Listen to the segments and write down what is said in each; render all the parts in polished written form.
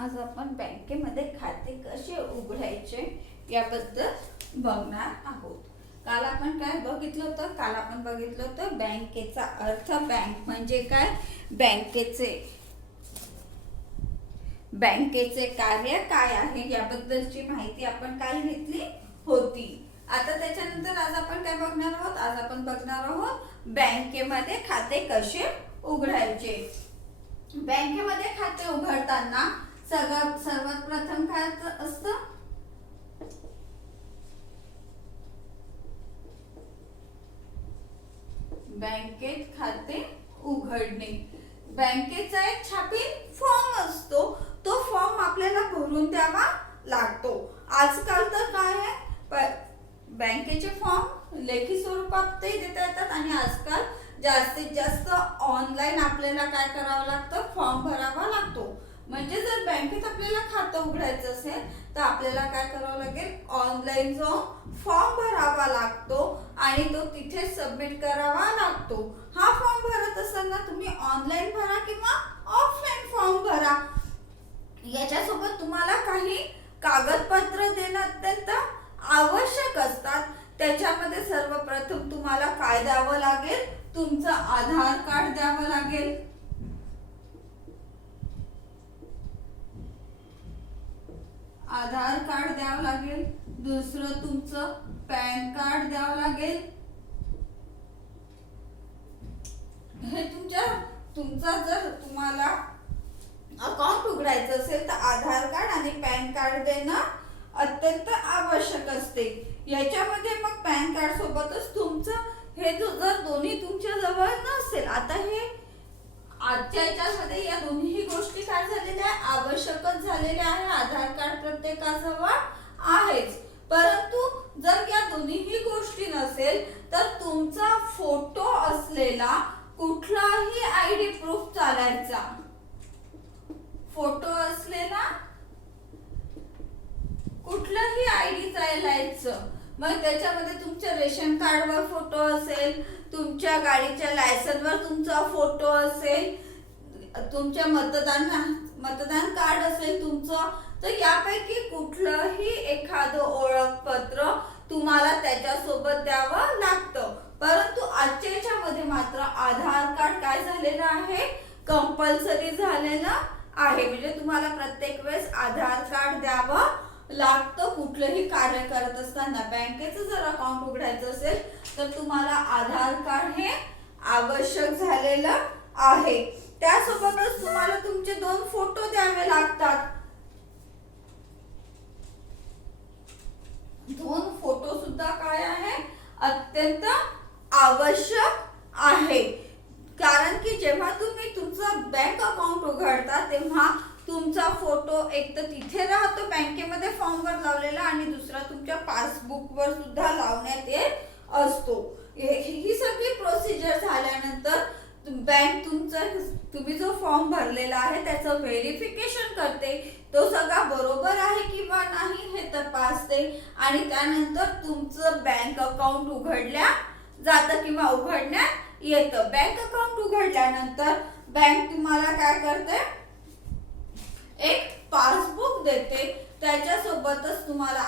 आज आपण बँकेमध्ये खाते कसे उघडायचे याबद्दल बघणार आहोत। काल आपण काय बघितलं होतं? काल आपण बघितलं होतं बँकेचा अर्थ। बँक म्हणजे काय? बँकेचे कार्य काय आहे याबद्दलची माहिती आपण काल घेतली होती। आता त्याच्यानंतर आज आपण काय बघणार आहोत? आज आपण बघणार आहोत बँकेमध्ये खाते कसे उघडायचे। बँकेमध्ये खाते उघडताना सर्वात प्रथम काय असतं? बँकेत खाते उघडणे। बँकेचा एक छापील फॉर्म असतो, तो फॉर्म आपल्याला भरून द्यावा लागतो। आजकाल तर काय आहे, बँकेचे फॉर्म लेखी स्वरूपात देता येतात आणि आजकाल जास्तीत जास्त ऑनलाईन आपल्याला काय करावं लागतं? फॉर्म भरावा लागतो। म्हणजे जर बँकेत आपल्याला खातं उघडायचं असेल तर आपल्याला काय करावं लागेल? ऑनलाईन जाऊन फॉर्म भरावा लागतो आणि तो तिथे सबमिट करावा लागतो। हा फॉर्म भरत असताना तुम्ही ऑनलाईन भरा किंवा ऑफलाईन फॉर्म भरा, याच्यासोबत तुम्हाला काही कागदपत्र देणं अत्यंत आवश्यक असतात। त्याच्यामध्ये सर्वप्रथम तुम्हाला काय द्यावं लागेल? तुमचं आधार कार्ड द्यावं लागेल। आधार कार्ड द्यावं लागेल। दुसरं तुमचं पॅन कार्ड द्यावं लागेल। हे तुमचा जर तुम्हाला अकाउंट उघडायचं असेल तर आधार कार्ड आणि पॅन कार्ड देणं अत्यंत आवश्यक असते। याच्यामध्ये मग पॅन कार्ड सोबतच तुमचं हे जर दोन्ही तुमच्या जवळ नसेल, आता हे आजच्या याच्यामध्ये या दोन्ही गोष्टी काय झालेल्या आहे? आवश्यकच झालेल्या आहे। आधार कार्ड प्रत्येकाजवळ आहेच, परंतु जर या दोन्ही गोष्टी नसेल तर तुमचा फोटो असलेला कुठलाही आयडी प्रूफ चालायचा। फोटो असलेला कुठलाही आयडी चालायचं। मग त्याच्यामध्ये तुमच्या रेशन कार्डवर फोटो असेल, तुमच्या गाडीच्या लायसन्सवर तुमचा फोटो असेल, तुमच्या मतदान कार्ड असेल तुमचं, तर यापैकी कुठलंही एखादं ओळखपत्र तुम्हाला त्याच्यासोबत द्यावं लागतं। परंतु आजच्या याच्यामध्ये मात्र आधार कार्ड काय झालेलं आहे? कंपल्सरी झालेलं आहे। म्हणजे तुम्हाला प्रत्येक वेळेस आधार कार्ड द्यावं लागतं कुठलंही कार्य करत असताना। बँकेचं जर अकाउंट उघडायचं असेल तर तुम्हाला आधार कार्ड हे आवश्यक झालेलं आहे। त्यासोबतच तुम्हाला तुमचे 2 फोटो द्यावे लागतात। 2 फोटो सुद्धा काय आहे? अत्यंत आवश्यक आहे। कारण की जेव्हा तुम्ही तुमचं बँक अकाउंट उघडता तेव्हा तुमचा फोटो एक तर तिथे राहतो बँकेमध्ये फॉर्मवर लावलेला आणि दुसरा तुमच्या पासबुकवर सुद्धा लावण्यात येत असतो। ही सगळी प्रोसिजर झाल्यानंतर बँक तुम्ही जो फॉर्म भरलेला आहे त्याचं व्हेरिफिकेशन करते, तो सगळा बरोबर आहे किंवा नाही हे तपासते आणि त्यानंतर तुमचं बँक अकाउंट उघडल्या जातं किंवा उघडण्यात येतं। बँक अकाउंट उघडल्यानंतर बँक तुम्हाला काय करते? एक पासबुक देते। त्याच्यासोबतच तुम्हाला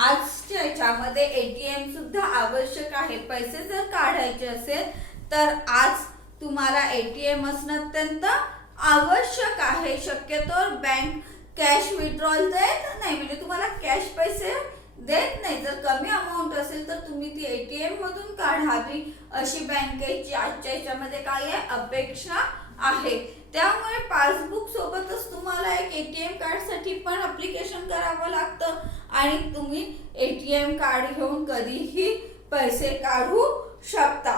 आजच्या याच्यामध्ये एटीएम सुद्धा आवश्यक आहे। पैसे जर काढायचे असेल तर आज तुम्हाला एटीएम असणं अत्यंत आवश्यक आहे। शक्यतो बँक कॅश विड्रॉल देत नाही, म्हणजे तुम्हाला कॅश पैसे देत नाही। जर कमी अमाऊंट असेल तर तुम्ही ती एटीएम मधून काढावी अशी बँकेची आजच्या याच्यामध्ये काय आहे? अपेक्षा आहे। त्यामुळे पासबुक सोबतच तुम्हाला एक एटीएम कार्ड साठी पण ऍप्लिकेशन करावं लागतं आणि तुम्ही एटीएम कार्ड घेऊन कधीही पैसे काढू शकता।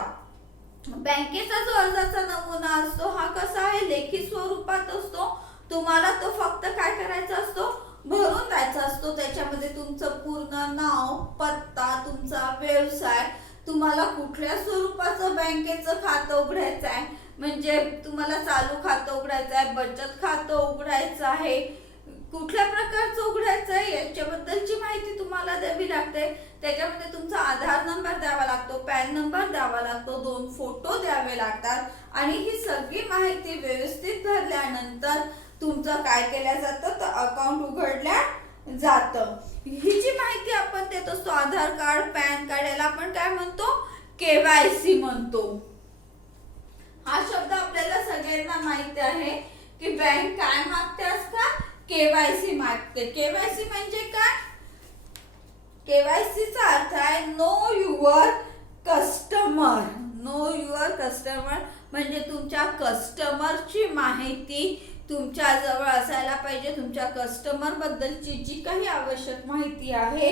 बँकेचा जो अर्जाचा नमुना असतो हा कसा आहे? लेखी स्वरूपात असतो। तुम्हाला तो फक्त काय करायचा असतो? भरून द्यायचा असतो। त्याच्यामध्ये तुमचं पूर्ण नाव, पत्ता, तुमचा व्यवसाय, तुम्हाला कुठल्या स्वरूपाचं बँकेचं खातं उघडायचं आहे, म्हणजे तुम्हाला चालू खातं उघडायचं आहे, बचत खातं उघडायचं आहे, कुठल्या प्रकारचं उघडायचं आहे याच्याबद्दलची माहिती तुम्हाला द्यावी लागते। त्याच्यामध्ये तुमचा आधार नंबर द्यावा लागतो, पॅन नंबर द्यावा लागतो, 2 फोटो द्यावे लागतात आणि ही सगळी माहिती व्यवस्थित भरल्यानंतर तुमचं काय केलं जातं तर अकाउंट उघडल्या जातं. ही जी माहिती आपण देत असतो आधार कार्ड, पॅन कार्ड, याला आपण काय म्हणतो, केवायसी म्हणतो. हा शब्द आपल्याला सगळ्यांना माहिती आहे की बँक काय मागते असतात, केवायसी मागते. केवायसी म्हणजे काय, केवायसीचा अर्थ आहे know your customer. Know your customer म्हणजे तुमच्या कस्टमरची माहिती तुमच्या जवळ असायला पाहिजे. तुमच्या कस्टमर बद्दलची जी काही आवश्यक माहिती आहे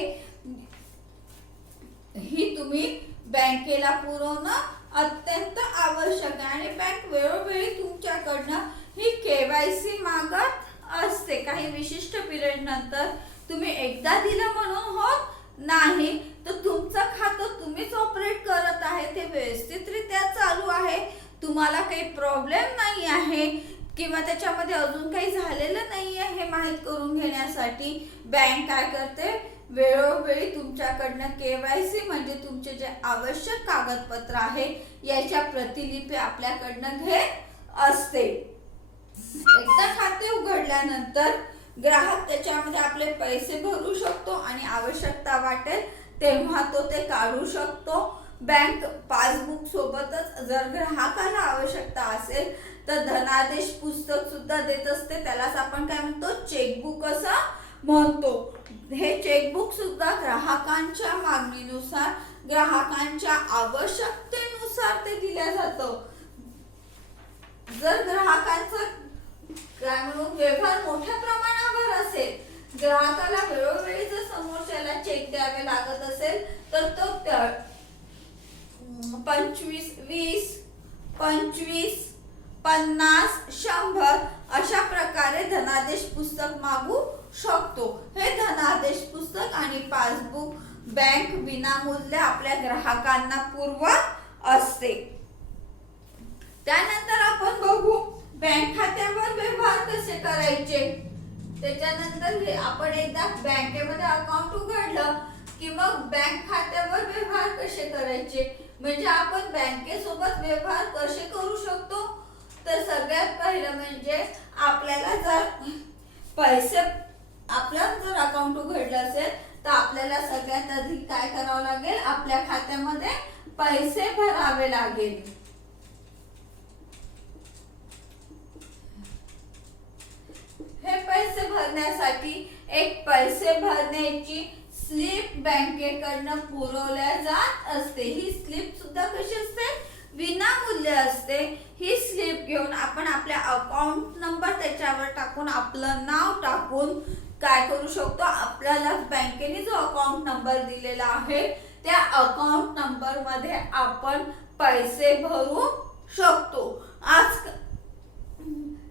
ही तुम्ही बँकेला पुरवणं अत्यंत आवश्यक आहे. आणि बँक वेळोवेळी तुमच्याकडनं ही केवायसी मागत असते. काही विशिष्ट पिरियड नंतर तुम्ही एकदा दिलं म्हणून होत नाही, तर तुमचं खातं तुम्हीच ऑपरेट करत आहे, ते व्यवस्थितरित्या चालू आहे, तुम्हाला काही प्रॉब्लेम नाही आहे किंवा त्याच्यामध्ये अजून काही झालेलं नाही आहे हे माहीत करून घेण्यासाठी बँक काय करते, वेळोवेळी तुमच्याकडनं केवायसी म्हणजे तुमचे जे आवश्यक कागदपत्र आहे याच्या प्रतिलिपी आपल्याकडनं घेत असते. एकदा खाते उघडल्यानंतर ग्राहक त्याच्यामध्ये आपले पैसे भरू शकतो आणि आवश्यकता वाटेल तेव्हा तो ते काढू शकतो. बँक पासबुक सोबतच जर ग्राहकाला आवश्यकता असेल तर धनादेश पुस्तक सुद्धा देत असते, त्यालाच आपण काय म्हणतो, चेकबुक असं म्हणतो. हे चेकबुक सुद्धा ग्राहकांच्या मागणीनुसार, ग्राहकांच्या आवश्यकतेनुसार ते दिलं जातं. जर ग्राहकांचा काय म्हणून व्यवहार मोठ्या प्रमाणावर असेल, ग्राहकाला वेळोवेळी जर समोरच्याला चेक द्यावे लागत असेल तर तो 25, 20, 25, 50, 100 अशा प्रकारे धनादेश पुस्तक मागू शकतो. हे धनादेश पुस्तक आणि पासबुक बँक विनामूल्य आपल्या ग्राहकांना पुरवत असते. त्यानंतर आपण बघू बँक खात्यावर व्यवहार कसे करायचे. त्याच्यानंतर हे आपण एकदा बँकेमध्ये अकाउंट उघडलं की मग बँक खात्यावर व्यवहार कसे करायचे, म्हणजे आपण बँकेसोबत व्यवहार कसे करू शकतो. तर सगळ्यात पहिलं म्हणजे आपल्याला जर पैसे, आपलं जर अकाउंट उघडलं असेल तर आपल्याला सगळ्यात आधी काय करावं लागेल, आपल्या खात्यामध्ये पैसे भरावे लागेल. हे पैसे भरण्यासाठी एक पैसे भरण्याची स्लिप बँकेकडनं पुरवल्या जात असते. ही स्लिप सुद्धा कशी असते, विनामूल्य असते. ही स्लिप घेऊन आपण आपल्या अकाउंट नंबर त्याच्यावर टाकून, आपलं नाव टाकून काय करू शकतो, आपल्याला बँकेने जो अकाउंट नंबर दिलेला आहे त्या अकाउंट नंबर मध्ये आपण पैसे भरू शकतो. आज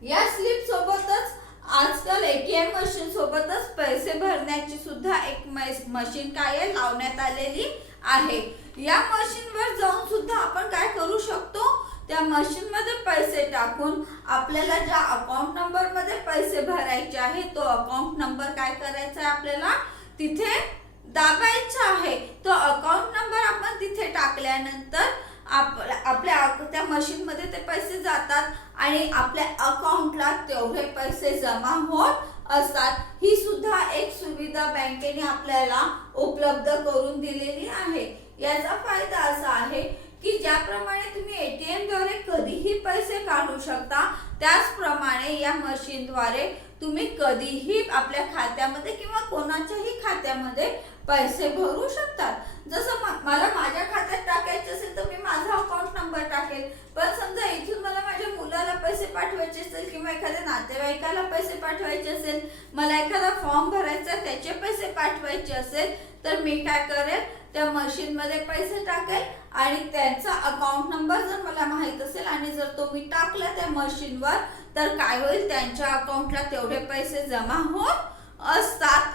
या स्लिप सोबतच आजकाल एटीएम मशीन सोबतच पैसे भरण्याची सुद्धा एक मशीन काय लावण्यात आलेली आहे. या मशीनवर जाऊन सुद्धा आपण काय करू शकतो, त्या मशीन मध्ये पैसे टाकून आपल्याला ज्या अकाउंट नंबर मध्ये पैसे भरायचे आहे तो अकाउंट नंबर काय करायचा आहे, आपल्याला तिथे दाबायचा आहे. तो अकाउंट नंबर आपण तिथे टाकल्यानंतर आपल्या त्या मशीन मध्ये ते पैसे जातात आणि आपल्या अकाउंटला तेवढे पैसे जमा होत असतात. ही सुद्धा एक सुविधा बँकेने आपल्याला उपलब्ध करून दिलेली आहे. याचा फायदा असा आहे की ज्याप्रमाणे तुम्ही एटीएम द्वारे कधीही पैसे काढू शकता, त्याचप्रमाणे या मशीन द्वारे तुम्ही कधीही आपल्या खात्यामध्ये किंवा कोणाच्याही खात्यामध्ये पैसे भरू शकतात. जसं मला माझ्या खात्यात टाकायचे असेल तर मी माझा अकाउंट नंबर टाकेल, पण समजा इथून मला माझ्या मुलाला पैसे पाठवायचे असेल किंवा एखाद्या नातेवाईकाला पैसे पाठवायचे असेल, मला एखादा फॉर्म भरायचा त्याचे पैसे पाठवायचे असेल, तर मी काय करेल, त्या मशीन मध्ये पैसे टाकेल आणि त्यांचा अकाउंट नंबर जर मला माहित असेल आणि जर तो मी टाकला त्या मशीनवर तर काय होईल, त्यांच्या अकाउंटला तेवढे पैसे जमा होत असतात.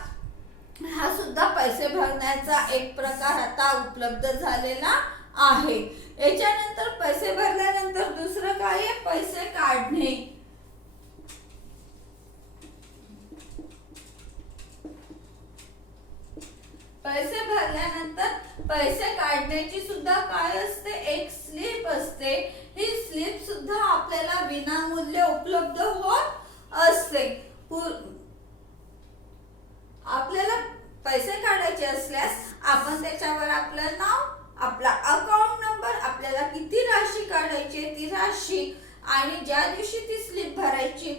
हा सुद्धा पैसे भरण्याचा एक प्रकार आता उपलब्ध झालेला आहे. याच्यानंतर पैसे भरल्यानंतर दुसरं काय आहे, पैसे काढणे. पैसे भरल्यानंतर पैसे काढण्याची सुद्धा काय असते, एक स्लिप असते. ही स्लिप सुद्धा आपल्याला विनामूल्य उपलब्ध होत असते. आपल्याला पैसे काढायचे असल्यास आपण त्याच्यावर आपलं नाव, आपला अकाउंट नंबर, आपल्याला किती राशी काढायची ती राशी आणि ज्या दिवशी ती स्लिप भरायची,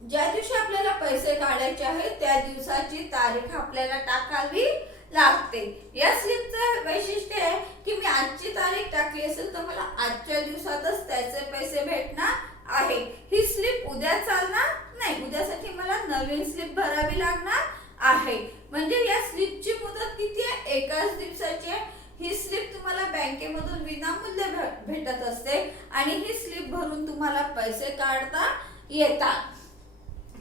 ज्या दिवशी आपल्याला पैसे काढायचे आहेत त्या दिवसाची तारीख आपल्याला टाकावी लागते. या स्लिपचं वैशिष्ट्य आहे की मी आजची तारीख टाकली असेल तर मला आजच्या दिवसातच त्याचे पैसे भेटणार आहे. ही स्लिप उद्या चालणार नाही, उद्यासाठी मला नवीन स्लिप भरावी लागणार आहे. म्हणजे या स्लिपची मुदत किती आहे? एकाच दिवसाची आहे. ही स्लिप तुम्हाला बँकेमधून विनामूल्य भेटत असते आणि ही स्लिप भरून तुम्हाला पैसे काढता येतात.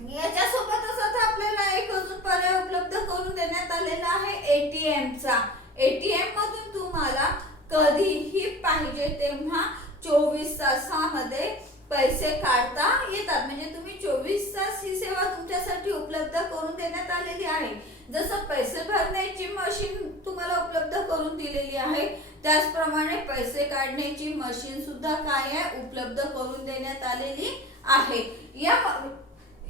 याच्या सोबतच आता आपल्याला एक अजून पर्याय उपलब्ध करून देण्यात आलेला आहे एटीएमचा. एटीएम मधून तुम्हाला कधीही पाहिजे तेव्हा 24 तासामध्ये पैसे काढता येतात. म्हणजे तुम्ही 24 तास ही सेवा तुमच्यासाठी उपलब्ध करून देण्यात आलेली आहे. जसं पैसे भरण्याची मशीन तुम्हाला उपलब्ध करून दिलेली आहे त्याचप्रमाणे पैसे काढण्याची मशीन सुद्धा काय आहे उपलब्ध करून देण्यात आलेली आहे.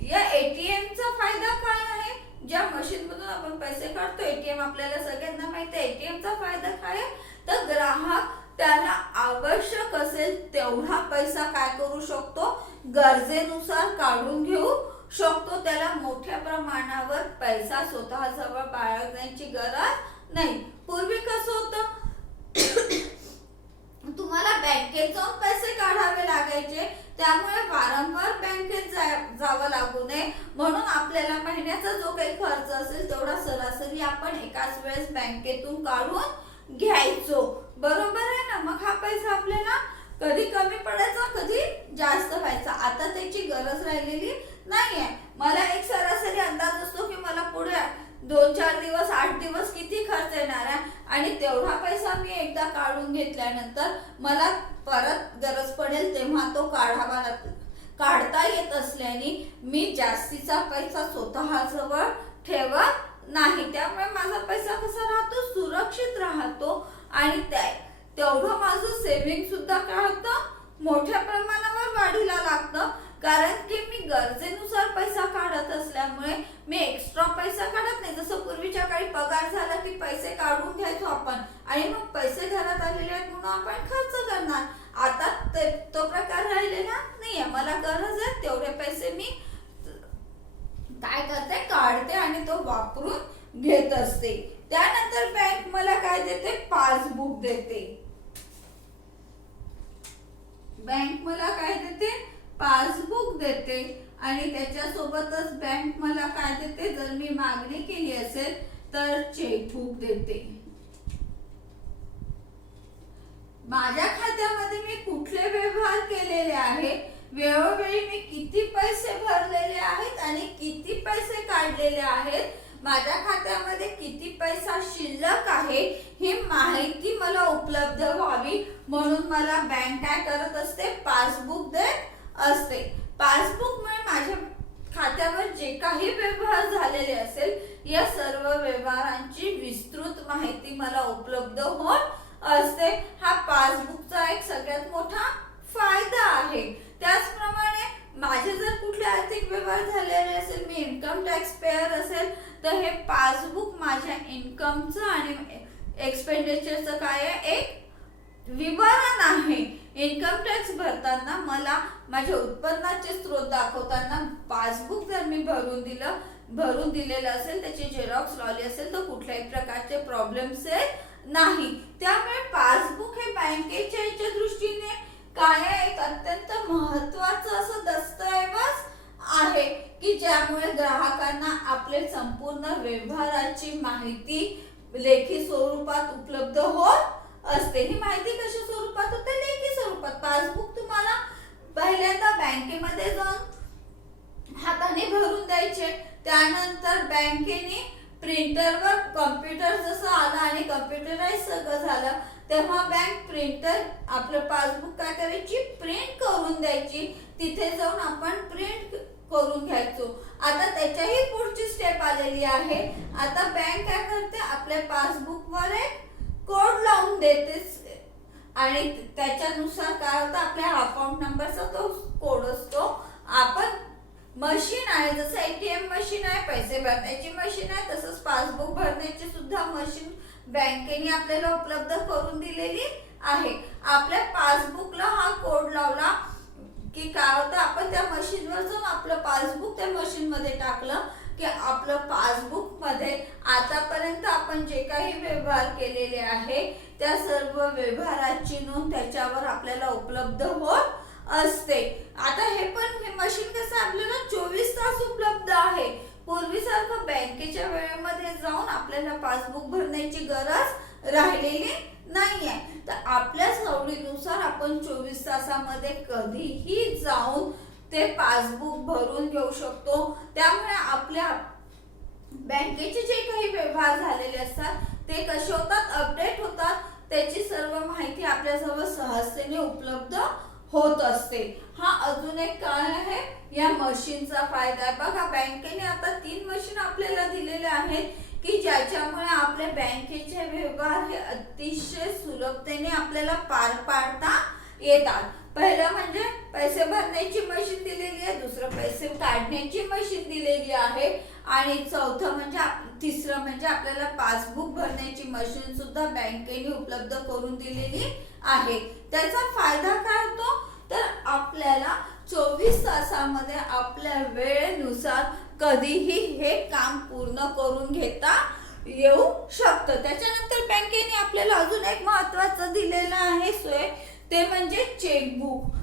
या एटीएमचा फायदा काय आहे? ज्या मशीन मधून आपण पैसे काढतो, एटीएम आपल्याला सगळ्यांना माहिती आहे. एटीएमचा फायदा काय आहे तर ग्राहक त्याला आवश्यक असेल तेवढा पैसा काय करू शकतो, गरजेनुसार काढून घेऊ शकतो. त्याला मोठ्या प्रमाणावर पैसा स्वतःजवळ बाळगण्याची गरज नाही. पूर्वी कसं होतं तुम्हाला बँकेत जाऊन पैसे काढावे लागायचे, त्यामुळे वारंवार बँकेत जावं लागू नये म्हणून आपल्याला महिन्याचा जो काही खर्च असेल तेवढा सरासरी आपण एकाच वेळेस बँकेतून काढून घ्यायचो. बरोबर आहे ना? मग हा पैसा आपल्याला कधी कमी पडायचा, कधी जास्त व्हायचा. आता त्याची गरज राहिलेली नाहीये. मला एक सरासरी अंदाज असतो की मला पुढे 2-4 दिवस 8 दिवस किती खर्च येणार आहे आणि तेवढा पैसा मी एकदा काढून घेतल्यानंतर मला परत गरज पडेल तेव्हा तो काढता येत असल्याने मी जास्तीचा पैसा स्वतःजवळ ठेवत नाही. त्यामुळे माझा पैसा कसा राहतो, सुरक्षित राहतो आणि तेवढं माझं सेव्हिंग सुद्धा काय होतं मोठ्या प्रमाणावर वाढीला लागतं. कारण की मी गरजेनुसार पैसा काढत असल्यामुळे मी एक्स्ट्रा पैसा काढत नाही. जसं पूर्वीच्या काळी पगार झाला की पैसे काढून घ्यायचो आपण आणि मग पैसे घरात आलेले आहेत म्हणून आपण खर्च करणार. आता तो प्रकार राहिलेला नाहीये. मला गरज आहे तेवढे पैसे मी काय करते, काढते आणि तो वापरून घेत असते. त्यानंतर बँक मला काय देते, पासबुक देते. बँक मला काय देते, पासबुक देते आणि त्याच्या सोबतच बँक मला काय देते, जर मी मागणी केली असेल तर चेकबुक देते. माझ्या खात्यामध्ये मी कुठले व्यवहार केलेले आहेत, वेळोवेळी मी किती पैसे भरलेले आहेत आणि किती पैसे काढलेले आहेत, माझ्या खात्यामध्ये किती पैसा शिल्लक आहे ही माहिती मला उपलब्ध व्हावी म्हणून मला बँक काय करत असते, पासबुक देत असते. पासबुकमुळे माझ्या खात्यावर जे काही व्यवहार झालेले असेल या सर्व व्यवहारांची विस्तृत माहिती मला उपलब्ध होत असते. हा पासबुकचा एक सगळ्यात मोठा फायदा आहे. त्याचप्रमाणे माझे जर कुठले आर्थिक व्यवहार झालेले असेल, मी इन्कम टॅक्स पेअर असेल तर हे पासबुक माझ्या इन्कमचं आणि एक्सपेंडिचरचं काय आहे, एक विवरण आहे. इन्कम टॅक्स भरताना मला माझ्या उत्पन्नाचे स्रोत दाखवताना पासबुक जर मी भरून दिलेलं असेल, त्याची झेरॉक्स लावली असेल तर कुठल्याही प्रकारचे प्रॉब्लेम्स नाही. त्यामुळे पासबुक हे बँकेच्या दृष्टीने काय एक अत्यंत महत्त्वाचं असं दस्तऐवज आहे की ज्यामुळे ग्राहकांना आपले संपूर्ण व्यवहाराची माहिती लेखी स्वरूपात उपलब्ध होत असते. ही माहिती कशा स्वरूपात होते, लेखी स्वरूपात. पासबुक तुम्हाला पहिल्यांदा बँकेमध्ये जाऊन हाताने भरून द्यायचे, त्यानंतर बँकेने प्रिंटरवर, कॉम्प्युटर जसं आलं आणि कॉम्प्युटराइज सगळं झालं तेव्हा बँक प्रिंटर आपलं पासबुक काय करायची, प्रिंट करून द्यायची. तिथे जाऊन आपण प्रिंट करून घ्यायचो. आता त्याच्याही पुढची स्टेप आलेली आहे. आता बँक काय करते, आपल्या पासबुकवर एक कोड लावून देते आणि त्याच्यानुसार काय होतं, आपल्या अकाउंट नंबरचा तो कोड असतो. आपण मशीन आहे, जसं ATM मशीन आहे, पैसे भरण्याची मशीन आहे, तसंच पासबुक भरण्याची सुद्धा मशीन बँकेने आपल्याला उपलब्ध करून दिलेली आहे. आपल्या पासबुकला हा कोड लावला की काय होतं, आपण त्या मशीनवर जाऊन आपलं पासबुक त्या मशीन मध्ये टाकलं की आपलं पासबुक मध्ये आतापर्यंत आपण जे काही व्यवहार केलेले आहे त्या सर्व व्यवहाराची नोंद त्याच्यावर आपल्याला उपलब्ध होत असते. आता हे मशीन कसं आपल्याला 24 तास उपलब्ध आहे. पूर्वीसारखं बँकेच्या वेळेमध्ये जाऊन आपल्याला पासबुक भरण्याची गरज राहिलेली नाहीये. तर आपल्या सवडीनुसार आपण 24 तासामध्ये कधीही जाऊन ते पासबुक भरून घेऊ शकतो. त्यामुळे आपल्या बँकेचे जे काही व्यवहार झालेले असतात ते कसे होतात, अपडेट होतात. त्याची सर्व माहिती आपल्याजवळ सहजतेने उपलब्ध होत असते. हा अजून एक काय आहे या मशीनचा फायदा. बघा, बँकेने आता 3 मशीन आपल्याला दिलेले आहेत की ज्याच्यामुळे आपल्या बँकेचे व्यवहार हे अतिशय सुलभतेने आपल्याला पार पाडता येतात. पहिलं म्हणजे पैसे भरण्याची मशीन दिलेली आहे, दुसरं पैसे काढण्याची मशीन दिलेली आहे आणि तिसरं म्हणजे आपल्याला पासबुक भरण्याची मशीन सुद्धा बँकेने उपलब्ध करून दिलेली आहे. त्याचा फायदा काय होतो, तर आपल्याला 24 तासामध्ये आपल्या वेळेनुसार कधीही हे काम पूर्ण करून घेता येऊ शकतं. त्याच्यानंतर बँकेने आपल्याला अजून एक महत्त्वाचं दिलेलं आहे सोय, ते म्हणजे चेकबुक.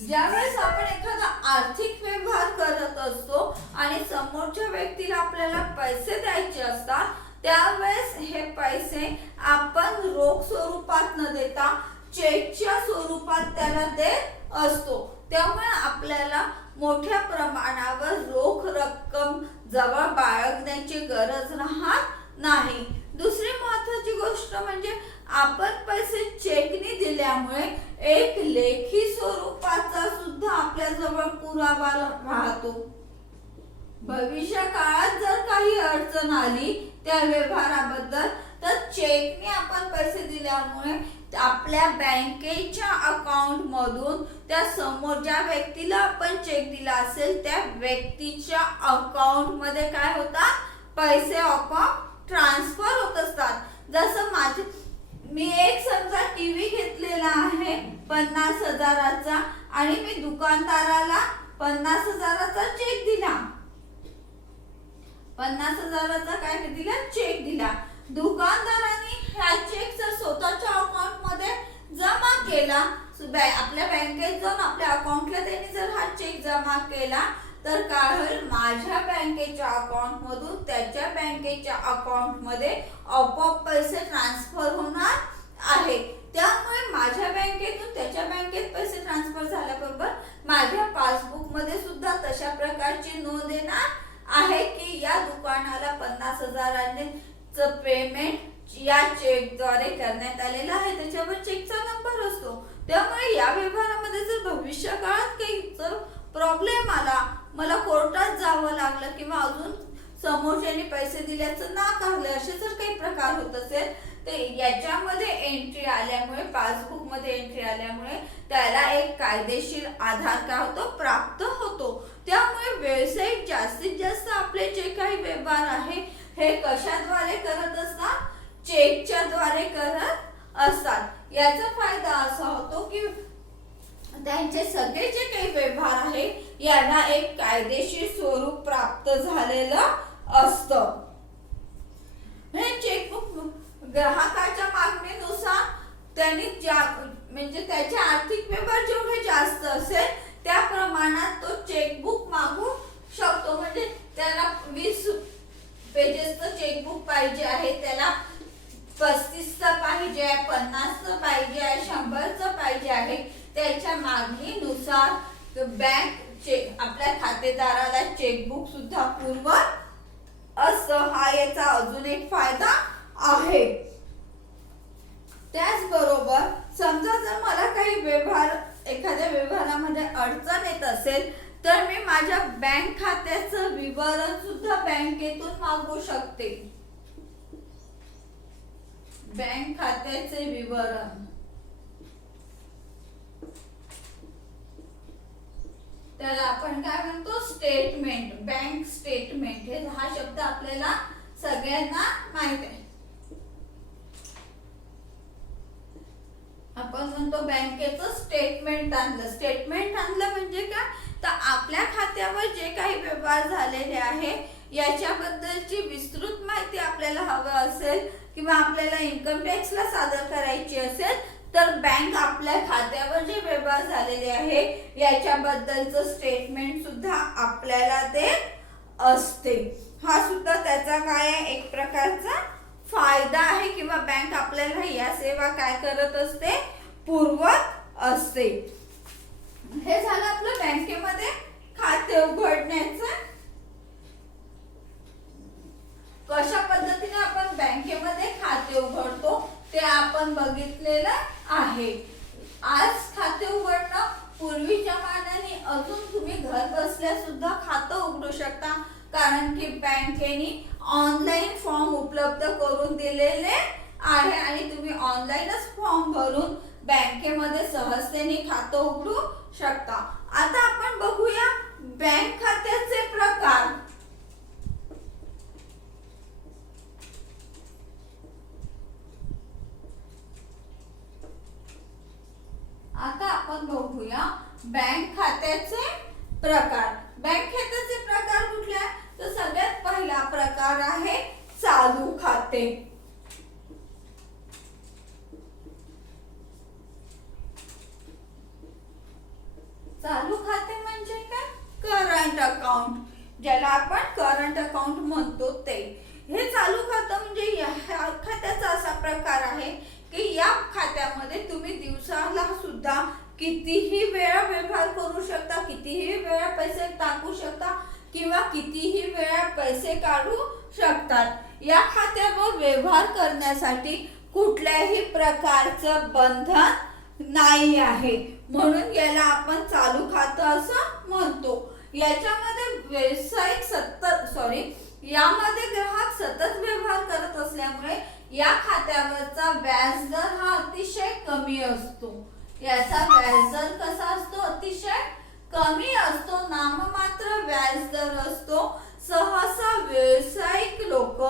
ज्यावेळेस आपण एखादा आर्थिक व्यवहार करत असतो आणि समोरच्या व्यक्तीला आपल्याला पैसे द्यायचे असतात, त्यावेळेस हे पैसे आपण रोख स्वरूपात न देता चेकच्या स्वरूपात त्याला देत असतो. त्यामुळे आपल्याला मोठ्या प्रमाणावर रोख रक्कम जवळ बाळगण्याची गरज राहत नाही. दुसरी महत्त्वाची गोष्ट म्हणजे आपण पैसे चेकने दिल्यामुळे एक लेखी स्वरूपाचा सुद्धा आपल्या जवळ पुरावा राहतो. भविष्य काळात जर काही अडचण आली त्या व्यवहाराबद्दल, तर चेकने आपण पैसे दिल्यामुळे आपल्या बँकेच्या अकाउंट मधून त्या समोर ज्या व्यक्तीला आपण चेक दिला असेल त्या व्यक्तीच्या अकाउंट मध्ये काय होतात, पैसे आपोआप ट्रान्सफर होत असतात. जसं मी एक समजा टीव्ही घेतलेला आहे 50,000चा आणि मी दुकानदाराला 50,000चा चेक दिला, 50,000चा काय दिला, चेक दिला. दुकानदाराने हा चेक जर स्वतःच्या अकाउंट मध्ये जमा केला, आपल्या बँकेत जाऊन आपल्या अकाउंटला त्यांनी जर हा चेक जमा केला, तर काय होईल, माझ्या बँकेच्या अकाउंट मधून त्याच्या बँकेच्या अकाउंट मध्ये आपोआप पैसे ट्रान्सफर होणार आहे. त्यामुळे माझ्या बँकेतून त्याच्या बँकेत पैसे ट्रान्सफर झाल्याबरोबर माझ्या पासबुक मध्ये सुद्धा तशा प्रकारची नोंद येणार आहे की या दुकानाला 50,000चे पेमेंट या चेकद्वारे करण्यात आलेला आहे. त्याच्यावर चेकचा नंबर असतो. त्यामुळे या व्यवहारामध्ये जर भविष्य काळात काही जर प्रॉब्लेम आला, मला कोर्टात जावं लागलं किंवा अजून समोरच्याने पैसे दिल्याचं नाकारलं, असे जर काही प्रकार होत असेल, ते याच्यामध्ये एंट्री आल्यामुळे, पासबुक मध्ये एंट्री आल्यामुळे त्याला एक कायदेशीर आधार काय होतो, प्राप्त होतो. त्यामुळे व्यावसायिक जास्तीत जास्त आपले जे काही व्यवहार आहे हे कशाद्वारे करत असतात, चेकच्या द्वारे करत असतात. याचा फायदा असा होतो की त्यांचे सगळे जे काही व्यवहार आहे यांना एक कायदेशीर स्वरूप प्राप्त झालेलं असतं. चेकबुक ग्राहकाच्या मागणीनुसार त्यांनी म्हणजे त्याचे आर्थिक व्यवहार जेवढे जास्त असेल त्या प्रमाणात तो चेकबुक मागू शकतो. म्हणजे त्याला 20 पेजेसचं चेकबुक पाहिजे आहे, त्याला 35चं पाहिजे आहे, 50चं पाहिजे आहे, 100चं पाहिजे आहे. त्याच्या मागणीनुसार बँक आपल्या खातेदाराला चेकबुक सुद्धा पुरवत असं. हा याचा अजून एक फायदा आहे. त्याचबरोबर समजा जर मला काही एखाद्या व्यवहारामध्ये अडचण येत असेल, तर मी माझ्या बँक खात्याचं विवरण सुद्धा बँकेतून मागवू शकते. बँक खात्याचे विवरण त्याला आपण काय म्हणतो, स्टेटमेंट, बँक स्टेटमेंट. हे हा शब्द आपल्याला सगळ्यांना माहित आहे. आपण म्हणतो बँकेचं स्टेटमेंट आणलं. स्टेटमेंट आणलं म्हणजे काय, तर आपल्या खात्यावर जे काही व्यवहार झालेले आहे याच्याबद्दलची विस्तृत माहिती आपल्याला हवी असेल किंवा आपल्याला इन्कम टॅक्सला सादर करायची असेल तर बँक आपल्या खात्यावर जे व्यवहार झालेले आहे याच्याबद्दलचं स्टेटमेंट सुद्धा आपल्याला देत असते. हा सुद्धा त्याचा काय आहे, एक प्रकारचा फायदा आहे किंवा बँक आपल्याला या सेवा काय करत असते, पुरवत असते. हे झालं आपलं बँकेमध्ये खाते उघडण्याचं. कशा पद्धतीने आपण बँकेमध्ये खाते उघडतो ते आपण बघितलेलं आहे. आज खाते उघडणं पूर्वीच्या मानाने अजून तुम्ही घर बसल्या सुद्धा खातं उघडू शकता, कारण की बँकेने ऑनलाईन फॉर्म उपलब्ध करून दिलेले आहे आणि तुम्ही ऑनलाईनच फॉर्म भरून बँकेमध्ये सहजतेने खातं उघडू शकता. आता आपण बघूया बँक खात्याचे प्रकार. आता आपण बघूया बँक खात्याचे प्रकार. बँक खात्याचे प्रकार कुठले आहेत, तर सगळ्यात पहिला प्रकार आहे चालू खाते. चालू खाते म्हणजे काय, करंट अकाउंट, ज्याला आपण करंट अकाउंट म्हणतो ते. हे चालू खातं म्हणजे या खात्याचा असा प्रकार आहे की या खात्यामध्ये तुम्ही दिवसाला सुद्धा कितीही वेळा व्यवहार करू शकता, कितीही वेळा पैसे टाकू शकता किंवा कितीही वेळा पैसे काढू शकतात. या खात्यावर व्यवहार करण्यासाठी कुठल्याही प्रकारचं बंधन नाही आहे, म्हणून याला आपण चालू खातं असं म्हणतो. यामध्ये ग्राहक सतत व्यवहार करत असल्यामुळे या खात्यावरचा व्याजदर हा अतिशय कमी असतो. याचा व्याजदर कसा असतो, अतिशय कमी असतो, नाममात्र व्याजदर असतो. सहसा व्यावसायिक लोक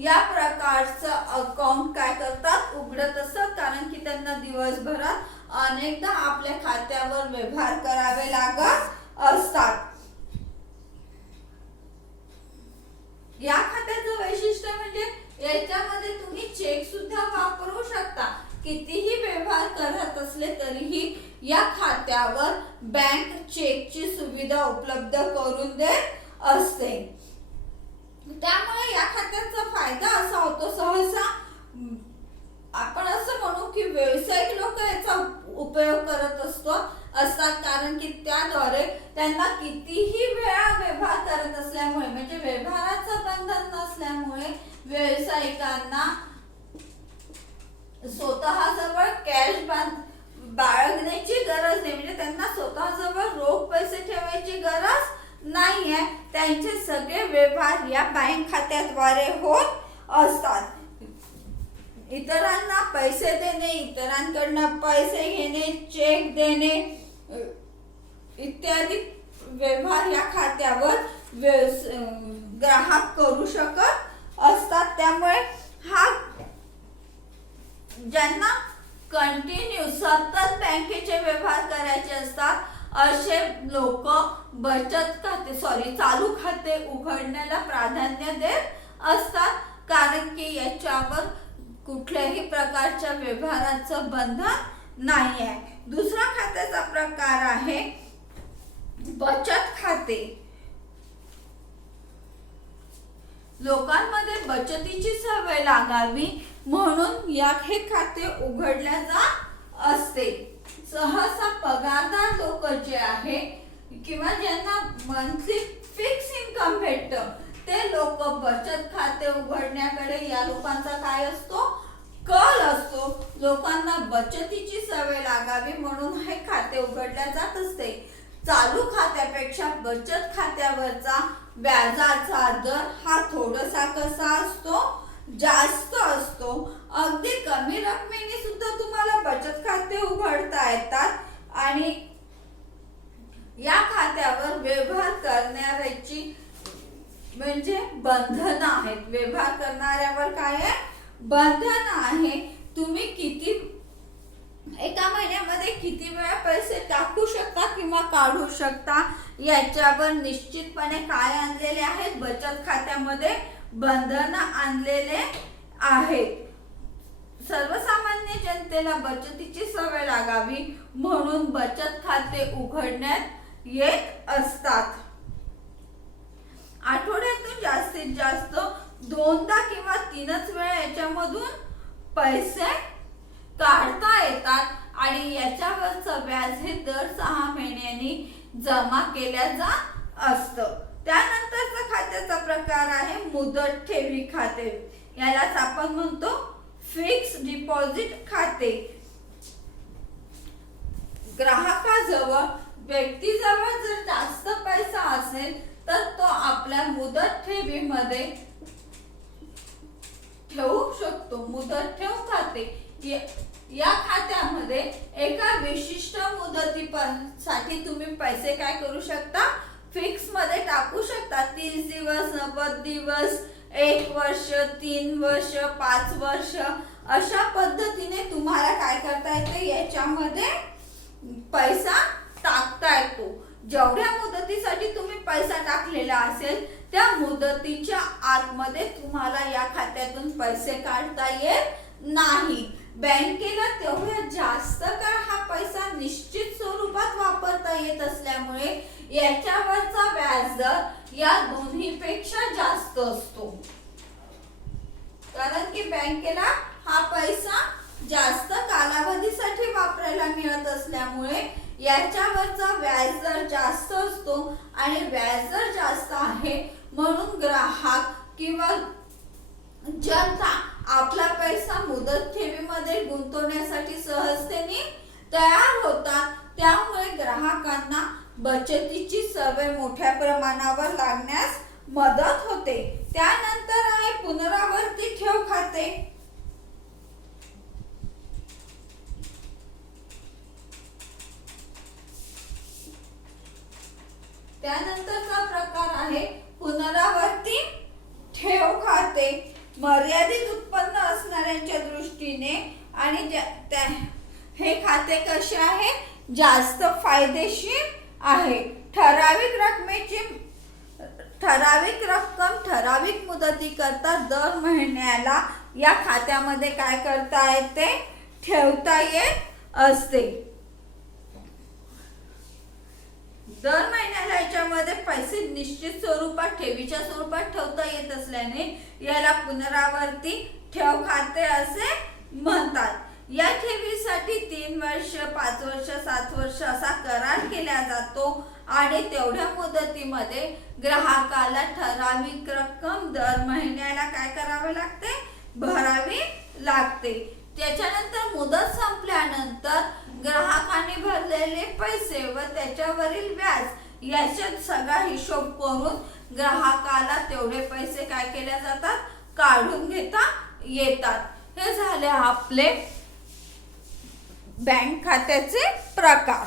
या प्रकारचं अकाउंट काय करतात, उघडत असतात, कारण की त्यांना दिवसभरात अनेकदा आपल्या खात्यावर व्यवहार करावे लागत असतात. या खात्याचं वैशिष्ट्य म्हणजे याच्यामध्ये तुम्ही चेक सुद्धा वापरू शकता. कितीही व्यवहार करत असले तरीही या खात्यावर बँक चेकची सुविधा उपलब्ध करून देत असते. त्यामुळे या खात्याचा फायदा असा होतो, सहसा आपण असं म्हणू की व्यावसायिक लोक याचा उपयोग करत असतात, कारण की त्याद्वारे त्यांना कितीही वेळा व्यवहार करत असल्यामुळे, म्हणजे व्यवहाराचं बंधन नसल्यामुळे व्यावसायिकांना स्वतःजवळ कॅश बाळगण्याची गरज नाही, म्हणजे त्यांना स्वतःजवळ रोख पैसे ठेवायची गरज नाहीये. त्यांचे सगळे व्यवहार या बँक खात्याद्वारे होत असतात. इतरांना पैसे देणे, इतरांकडून पैसे घेणे, चेक देणे इत्यादी व्यवहार या खात्यावर ग्राहक करू शकत असतात. त्यामुळे हा ज्यांना कंटिन्यू सतत बँकेचे व्यवहार करायचे असतात असे लोक चालू खाते उघडण्याला प्राधान्य देत असतात, कारण की याच्यावर कुठल्याही प्रकारच्या व्यवहाराचं बंधन नाही आहे. दुसरा खात्याचा प्रकार आहे बचत खाते. लोकांमध्ये बचतीची सवय लागावी म्हणून हे खाते उघडल्या जात असते. सहसा पगारदार लोक जे आहे किंवा ज्यांना मंथली फिक्स इन्कम भेटतं ते लोक बचत खाते उघडण्याकडे, या लोकांचा काय असतो, कल असतो. लोकांना बचतीची सवय लागावी म्हणून हे खाते उघडल्या जात असते. चालू खात्यापेक्षा बचत खात्यावरचा व्याजाचा दर हा थोडासा कसा असतो, जास्त असतो. अगदी कमी रकमेने सुद्धा तुम्हाला बचत खाते उघडता येतात आणि या खात्यावर करणाऱ्याची म्हणजे बंधन आहेत. व्यवहार करणाऱ्यावर काय आहे? बंधन आहे. तुम्ही किती एका महिन्यामध्ये किती वेळा पैसे टाकू शकता किंवा काढू शकता याच्यावर निश्चितपणे काय आणलेले आहेत? बचत खात्यामध्ये बंधन आणलेले आहेत. सर्वसामान्य जनतेला बचतीची सवय लागावी म्हणून बचत खाते उघडण्यात येत असतात. आठवड्यातून जास्तीत जास्त 2दा किंवा 3च वेळा याच्यामधून पैसे काढता येतात आणि याच्यावरचं व्याज हे दर 6 महिन्यांनी जमा केल्या जात असतं. त्यानंतरचा खात्याचा प्रकार आहे मुदत ठेवी खाते. यालाच आपण म्हणतो फिक्स डिपॉझिट खाते. ग्राहकाजवळ व्यक्तीजवळ जर जास्त पैसा असेल तर तो आपल्या मुदत ठेवीमध्ये ठेवू शकतो. मुदत ठेव खाते या खात्यामध्ये एका विशिष्ट मुदतीसाठी तुम्ही पैसे काय करू शकता? फिक्स मध्ये टाकू शकता. 30 दिवस, 90 दिवस, 1 वर्ष, 3 वर्ष, 5 वर्ष अशा पद्धतीने तुम्हाला काय करता येते? याच्यामध्ये पैसा टाकता येतो. जेवढ्या मुदतीसाठी तुम्ही पैसा टाकलेला असेल त्या मुदतीच्या आतमध्ये तुम्हाला या खात्यातून पैसे काढता येत नाही. बँकेला तेवढ्या जास्त काळ हा पैसा निश्चित स्वरूपात वापरता येत असल्यामुळे याच्यावरचा व्याजदर या दोन्हीपेक्षा जास्त असतो. कारण की बँकेला हा पैसा जास्त कालावधीसाठी वापरायला मिळत असल्यामुळे याच्यावरचा व्याजदर जास्त असतो आणि व्याजदर जास्त आहे म्हणून ग्राहक किंवा जनता आपला पैसा मुदत ठेवीमध्ये गुंतवण्यासाठी सहजतेने तयार होतात. त्यामुळे ग्राहकांना बचतीची सवय मोठ्या प्रमाणावर लागण्यास मदत होते. त्यानंतर आहे पुनरावर्ती ठेव खाते. त्यानंतरचा प्रकार आहे पुनरावर्ती ठेव खाते. मर्यादित उत्पन्न असणाऱ्यांच्या दृष्टीने आणि हे खाते कसे आहे? जास्त फायदेशीर आहे. ठराविक रक्कम ठराविक मुदती करता दर महिन्याला या खात्यामध्ये काय करता येते? ठेवता येत असते. दर महिन्याला याच्यामध्ये पैसे निश्चित स्वरूपात ठेवीच्या स्वरूपात ठेवता येत असल्याने याला पुनरावर्ती ठेव खाते असे म्हणतात. या ठेवीसाठी 3 वर्ष, 5 वर्ष, 7 वर्ष असा करार केला जातो आणि तेवढ्या मुदतीमध्ये ग्राहकाला ठराविक रक्कम दर महिन्याला काय करावे लागते? भरावी लागते. त्याच्यानंतर मुदत संपल्यानंतर ग्राहकाने भरलेले पैसे व त्याच्यावरील व्याज याच्यात सगळा हिशोब करून ग्राहकाला तेवढे पैसे काय केले जातात? काढून घेता येतात. हे झाले आपले बँक खात्याचे प्रकार.